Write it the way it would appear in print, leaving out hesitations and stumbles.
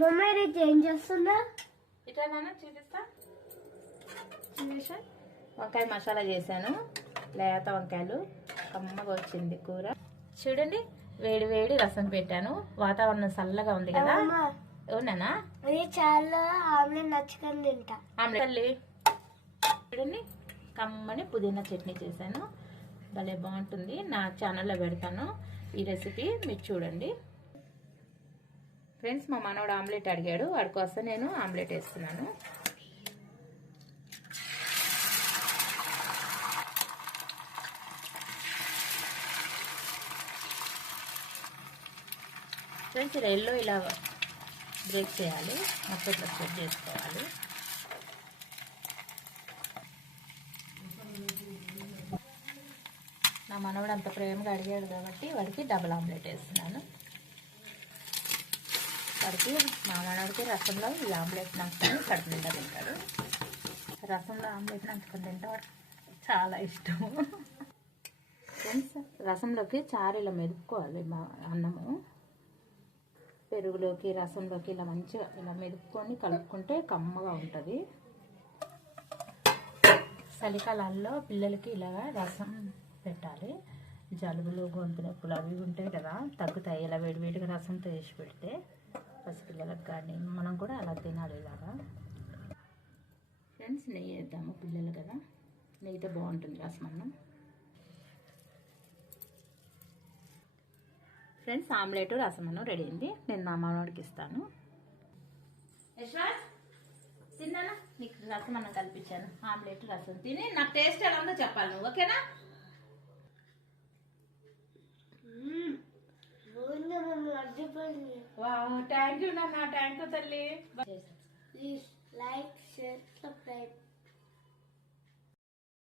Mummy ఇది ఏం చేస్తున్నా? ఇట్లా నాన్న చూపిస్తా. వంకాయ మసాలా చేశాను, లేత వంకాయలు, కమ్మగా వచ్చింది కూర. చూడండి, వేడి వేడి రసం పెట్టాను. వాతావరణం చల్లగా ఉంది కదా. అవునా? చాలా ఆమ్లెట్ నచ్చుకొని తింటా. ఆమ్లెట్ చూడండి, కమ్మని పుదీనా చట్నీ చేశాను. భలే బాగుంటుంది. నా ఛానల్లో పెడతాను ఈ రెసిపీ, మీరు చూడండి. ఫ్రెండ్స్, మా మనవడు ఆమ్లెట్ అడిగాడు, వాడి కోసం నేను ఆమ్లెట్ వేస్తున్నాను. ఫ్రెండ్స్, ఎల్లో ఇలా బ్రేక్ చేయాలి, మొత్తం ఇట్లా స్ప్రెడ్ చేసుకోవాలి. నా మనవడు అంత ప్రేమగా అడిగాడు కాబట్టి వాడికి డబుల్ ఆమ్లెట్ వేస్తున్నాను. వాడికి, మా మనవడికి రసంలో ఈ ఆమ్లెట్ నంచుకొని కడుపు నిండా తింటాడు. రసంలో ఆమ్లెట్ నంచుకొని తింటాడు, చాలా ఇష్టము. ఫ్రెండ్స్, రసంలోకి చారు ఇలా మెదుపుకోవాలి. మా అన్నము పెరుగులోకి రసంలోకి ఇలా మంచిగా ఇలా మెదుపుకొని కలుపుకుంటే కమ్మగా ఉంటుంది. చలికాలాల్లో పిల్లలకి ఇలాగా రసం పెట్టాలి. జలుబులు, గొంతు నొప్పులు అవి ఉంటాయి కదా, తగ్గుతాయి. ఇలా వేడివేడిగా రసంతో వేసి పెడితే పసిపిల్లలకు కానీ మనం కూడా అలా తినాలి ఇలాగా. ఫ్రెండ్స్, నెయ్యి వేద్దాము, పిల్లలు కదా, నెయ్యితో బాగుంటుంది రసం అన్నం. ఫ్రెండ్స్, ఆమ్లెట్ రసం అన్నం రెడీ అయింది. నేను మా మామూడికి ఇస్తాను. యశ్వాస్, తిన్నానా? నీకు రసం అన్నం కల్పించాను. ఆమ్లెట్ రసం తిని నాకు టేస్ట్ ఎలా ఉందో చెప్పాలి నువ్వు, ఓకేనా? థ్యాంక్ యూ నాన్న, థ్యాంక్ యూ తల్లి.